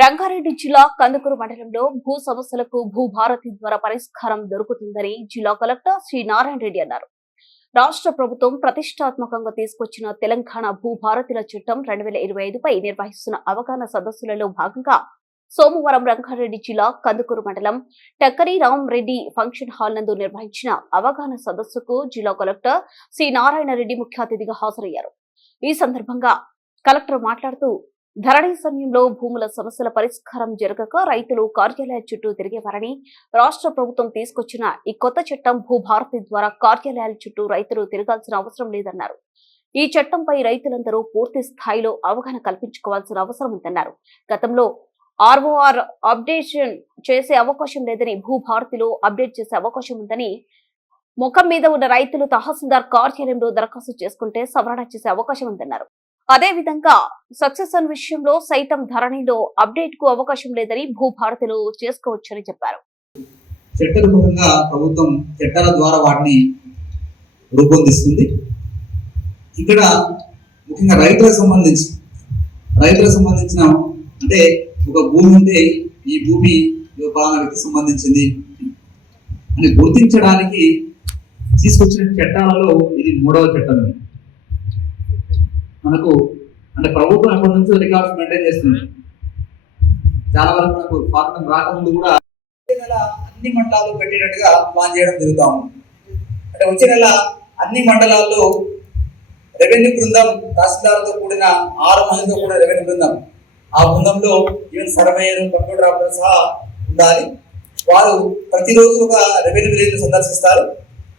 రంగారెడ్డి జిల్లా కందుకూరు మండలంలో భూ సమస్యలకు భూభారతి ద్వారా పరిష్కారం దొరుకుతుందని జిల్లా కలెక్టర్ శ్రీ నారాయణ రెడ్డి అన్నారు. రాష్ట్ర ప్రభుత్వం ప్రతిష్టాత్మకంగా తీసుకొచ్చిన తెలంగాణ భూభారతిల చట్టం రెండు వేల ఇరవై ఐదుపై నిర్వహిస్తున్న అవగాహన సదస్సులలో భాగంగా సోమవారం రంగారెడ్డి జిల్లా కందుకూరు మండలం టక్కరి రెడ్డి ఫంక్షన్ హాల్ నందు నిర్వహించిన అవగాహన సదస్సుకు జిల్లా కలెక్టర్ శ్రీ నారాయణ రెడ్డి ముఖ్య అతిథిగా హాజరయ్యారు. ఈ సందర్భంగా కలెక్టర్ మాట్లాడుతూ ధరణి సమయంలో భూముల సమస్యల పరిష్కారం జరగక రైతులు కార్యాలయాల చుట్టూ తిరిగేవారని రాష్ట్ర ప్రభుత్వం తీసుకొచ్చిన ఈ కొత్త చట్టం భూభారతి ద్వారా కార్యాలయాల చుట్టూ రైతులు తిరగాల్సిన అవసరం లేదన్నారు. ఈ చట్టంపై రైతులందరూ పూర్తి స్థాయిలో అవగాహన కల్పించుకోవాల్సిన అవసరం ఉందన్నారు. గతంలో ఆర్ఓఆర్ అప్డేషన్ చేసే అవకాశం లేదని భూభారతిలో అప్డేట్ చేసే అవకాశం ఉందని ముఖం మీద ఉన్న రైతులు తహసీల్దార్ కార్యాలయంలో దరఖాస్తు చేసుకుంటే సవరణ చేసే అవకాశం ఉందన్నారు. అదే విధంగా విషయంలో సైతం ధరణిలో అప్డేట్కు అవకాశం లేదని భూభారతిలో చేసుకోవచ్చని చెప్పారు. చట్టరూపకంగా ప్రభుత్వం చట్టాల ద్వారా వాటిని రూపొందిస్తుంది. ఇక్కడ ముఖ్యంగా రైతులకు సంబంధించి రైతులకు సంబంధించిన అంటే ఒక భూమి ఉంటే ఈ భూమి ఈ వ్యక్తికి సంబంధించింది అని గుర్తించడానికి తీసుకొచ్చిన చట్టాలలో ఇది మూడవ చట్టం. మనకు అంటే ప్రభుత్వం ఎప్పటి నుంచో రికార్డ్స్ మెయింటైన్ చేస్తుంది. చాలా వరకు మనకు స్వాతంత్రం రాకముందు కూడా వచ్చే నెల అన్ని మండలాలు పెట్టేటట్టుగా ప్లాన్ చేయడం జరుగుతా ఉంది. అంటే వచ్చే నెల అన్ని మండలాల్లో రెవెన్యూ బృందం తహసీల్దార్తో కూడిన ఆరు మందితో కూడిన రెవెన్యూ బృందం. ఆ బృందంలో ఈవెన్ సర్వేయర్ కంప్యూటర్ ఆపరేటర్ సహా ఉండాలి. వారు ప్రతిరోజు ఒక రెవెన్యూ విలేజ్ సందర్శిస్తారు.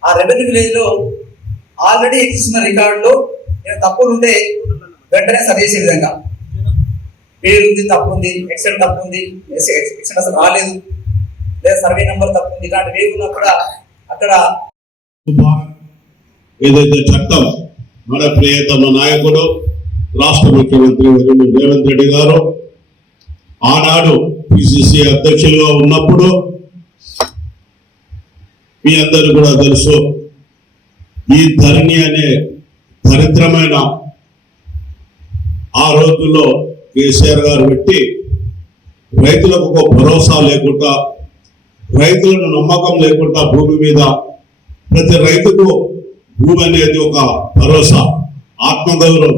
ఆ రెవెన్యూ విలేజ్లో ఆల్రెడీ ఎక్కిస్తున్న రికార్డులో నేను తప్పులుంటే వెంటనే సరి చేసే విధంగా. పేరుంది తప్పు ఉంది ఎక్సెల్ తప్పు ఉంది ఎక్సెల్ అసలు రాలేదు. లేదా సర్వే నెంబర్ తప్పు ఉంది ఇలాంటివి ఏవి కూడా అక్కడ ఏదైతే చట్టం మన ప్రియతమ నాయకుడు రాష్ట్ర ముఖ్యమంత్రి రేవంత్ రెడ్డి గారు ఆనాడు పిసిసి అధ్యక్షులుగా ఉన్నప్పుడు మీ అందరూ కూడా తెలుసు ఈ ధరణి అనే దరిద్రమైన ఆ రోజుల్లో కేసీఆర్ గారు పెట్టి రైతులకు ఒక భరోసా లేకుండా రైతులను నమ్మకం లేకుండా భూమి మీద ప్రతి రైతుకు భూమి అనేది ఒక భరోసా ఆత్మగౌరవం.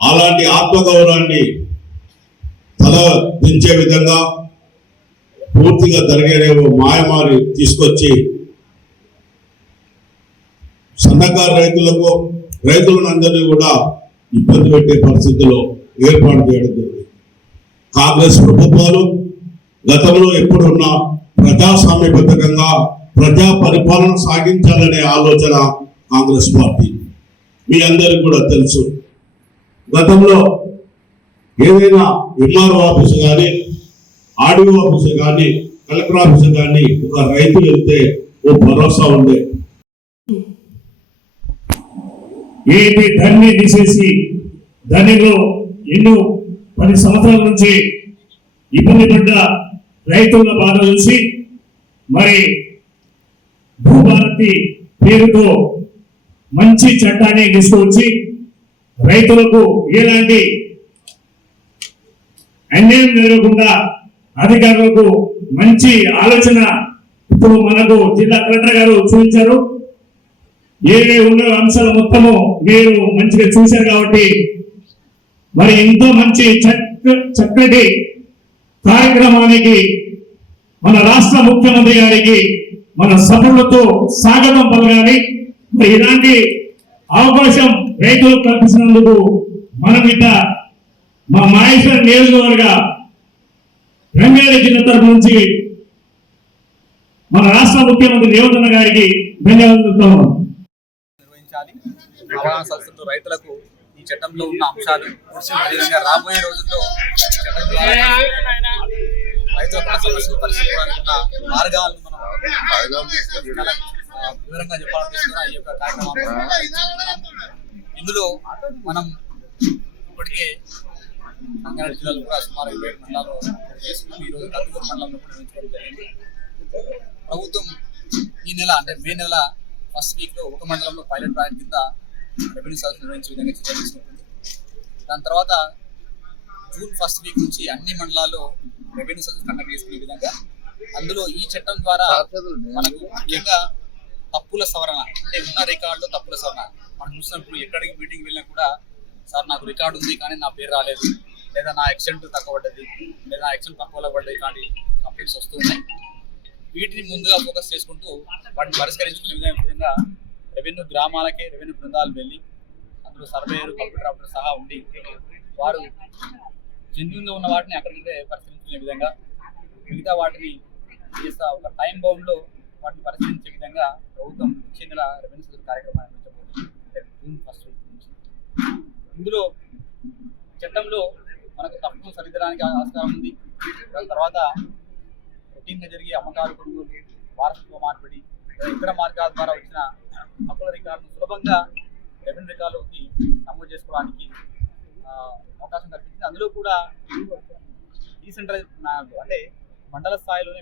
అలాంటి ఆత్మగౌరవాన్ని తల దించే విధంగా పూర్తిగా జరిగేదేవో మాయమారి తీసుకొచ్చి సన్నకారు రైతులకు రైతులను అందరినీ కూడా ఇబ్బంది పెట్టే పరిస్థితిలో ఏర్పాటు చేయడం జరిగింది. కాంగ్రెస్ ప్రభుత్వాలు గతంలో ఎప్పుడున్న ప్రజాస్వామ్యబద్ధంగా ప్రజా పరిపాలన సాగించాలనే ఆలోచన కాంగ్రెస్ పార్టీ. మీ అందరికి కూడా తెలుసు. గతంలో ఏదైనా ఎంఆర్ఓ ఆఫీసు కానీ ఆర్డీఓ ఆఫీసు కానీ కలెక్టర్ ఆఫీసు కానీ ఒక రైతు వెళ్తే ఓ భరోసా ఉండే ఏది ధన్ని తీసేసి దానిలో ఎన్నో పది సంవత్సరాల నుంచి ఇబ్బంది పడ్డ రైతుల బాధ చూసి మరి భూభారతి పేరుతో మంచి చట్టాన్ని తీసుకొచ్చి రైతులకు ఎలాంటి అన్యాయం జరగకుండా అధికారులకు మంచి ఆలోచన ఇప్పుడు మనకు జిల్లా కలెక్టర్ గారు చూపించారు. ఏవే ఉన్న అంశాలు మొత్తము మీరు మంచిగా చూశారు కాబట్టి మరి ఎంతో మంచి చక్క చక్కటి కార్యక్రమానికి మన రాష్ట్ర ముఖ్యమంత్రి గారికి మన సభలతో స్వాగతం పలగాలి మరి ఇలాంటి అవకాశం రైతులకు కల్పించినందుకు మనం ఇట మా మహేశ్వర నియోజకవర్గ రంగారెడ్డి జిల్లా తరఫు నుంచి మన రాష్ట్ర ముఖ్యమంత్రి రేవంత్ గారికి ధన్యవాదాలు నిర్వహించాలి అవగాహన సదస్సులు రైతులకు ఈ చట్టంలో ఉన్న అంశాలు అదేవిధంగా రాబోయే రోజుల్లో సమస్యలు మార్గాలను మనం వివరంగా చెప్పాలనిపిస్తున్న ఈ యొక్క కార్యక్రమం ఇందులో మనం ఇప్పటికే రంగారెడ్డి జిల్లాలో కూడా సుమారు ఇరవై ఏడు మండలాలు చేసుకున్నాం ఈరోజు కందుకూరు మండలంలో కూడా జరిగింది. ప్రభుత్వం ఈ నెల అంటే మే నెల ఫస్ట్ వీక్లో ఒక మండలంలో పైలట్ ప్రాజెక్ట్ కింద రెవెన్యూ సర్వీస్ నిర్వహించే విధంగా చర్యలు తీసుకుంటుంది. దాని తర్వాత జూన్ ఫస్ట్ వీక్ నుంచి అన్ని మండలాల్లో రెవెన్యూ సర్వీస్ కండక్ట్ చేసుకునే విధంగా అందులో ఈ చట్టం ద్వారా మనకు ముఖ్యంగా తప్పుల సవరణ అంటే ఉన్న రికార్డులో తప్పుల సవరణ. మనం చూసినప్పుడు ఎక్కడికి మీటింగ్ వెళ్ళినా కూడా సార్ నాకు రికార్డు ఉంది కానీ నా పేరు రాలేదు. లేదా నా ఎక్సెంట్ తక్కువ పడ్డది. లేదా నా ఎక్సెంట్ తక్కువలో పడ్డది కానీ కంప్లైంట్స్ వస్తున్నాయి వీటిని ముందుగా ఫోకస్ చేసుకుంటూ వాటిని పరిష్కరించుకునే విధంగా- విధంగా రెవెన్యూ గ్రామాలకే రెవెన్యూ బృందాలు వెళ్ళి అందులో సర్వేయర్ కంప్యూటర్ ఆపరేటర్ సహా ఉండి వారు జెన్యున్గా ఉన్న వాటిని అక్కడికి పరిశీలించుకునే విధంగా మిగతా వాటిని చేస్తా ఒక టైం బౌండ్లో వాటిని పరిశీలించే విధంగా ప్రభుత్వం వచ్చే నెల రెవెన్యూ సర్వీస్ కార్యక్రమాన్ని నిర్వహించబోతుంది. జూన్ ఫస్ట్ వీక్ నుంచి. ఇందులో చట్టంలో మనకు తప్పును సరిదిద్దడానికి ఆస్కారం ఉంది. దాని తర్వాత రొటీన్గా జరిగే అమ్మకాలు కొనుగోలు వారసత్వ మార్పిడి ఇతర మార్గాల ద్వారా వచ్చిన హక్కుల రికార్డును సులభంగా రెవెన్యూ రికార్డులోకి నమోదు చేసుకోవడానికి అవకాశం కల్పించింది. అందులో కూడా డీసెంట్రలైజ్ అంటే మండల స్థాయిలోనే